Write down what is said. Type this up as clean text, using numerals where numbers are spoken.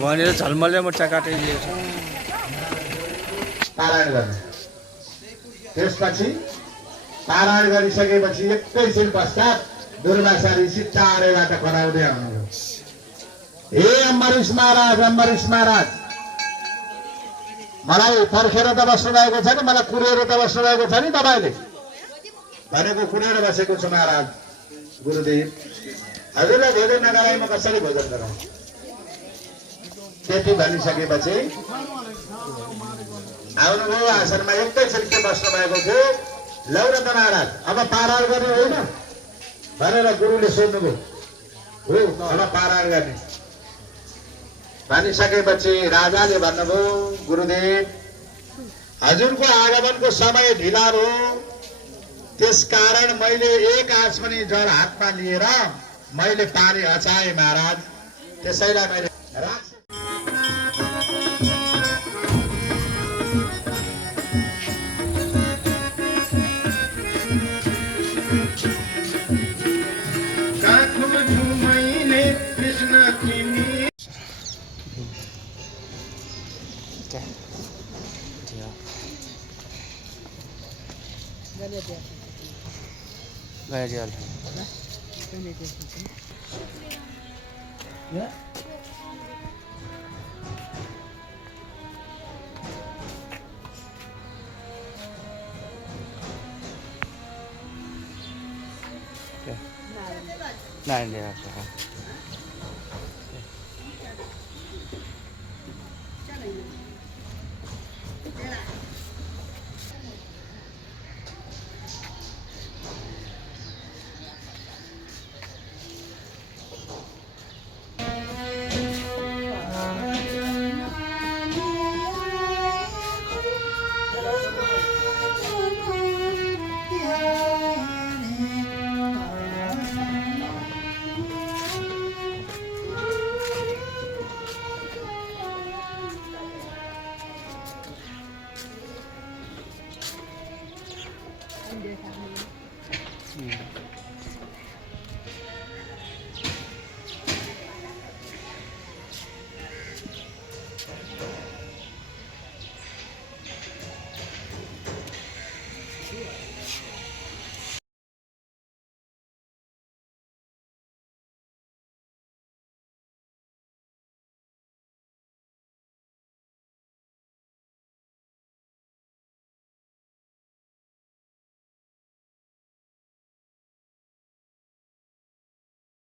भनेर झलमलले मुट्टा काटिदिएछ पारायण गर्ने त्यसपछि पारायण गरिसकेपछि एकैछिन पश्चात दुर्वासा ऋषि चारैबाट कराउँदै आउनुभयो हे अम्बरीश महाराज मलाई पर्खेर त बस्नु भएको छ नि मलाई कुरेर त बस्नु भएको छ नि तपाईँले भनेको कुरेर बसेको छु महाराज गुरुदेव हजुरलाई भोजन नगराए म कसरी भोजन गराउँ त्यति भनिसकेपछि आउनुभयो आसनमा एकैछिन के बस्नु भएको थियो लौ र त महाराज अब पारायण गर्ने होइन भनेर गुरुले सोध्नुभयो हो अब पारायण गर्ने भनिसकेपछि राजाले भन्नुभयो गुरुदेव हजुरको आगमनको समय ढिला भयो त्यसकारण मैले एक आँच पनि जल हातमा लिएर मैले पानी अचाएँ महाराज त्यसैलाई मैले Gajal. Ya. Nah, ini ya.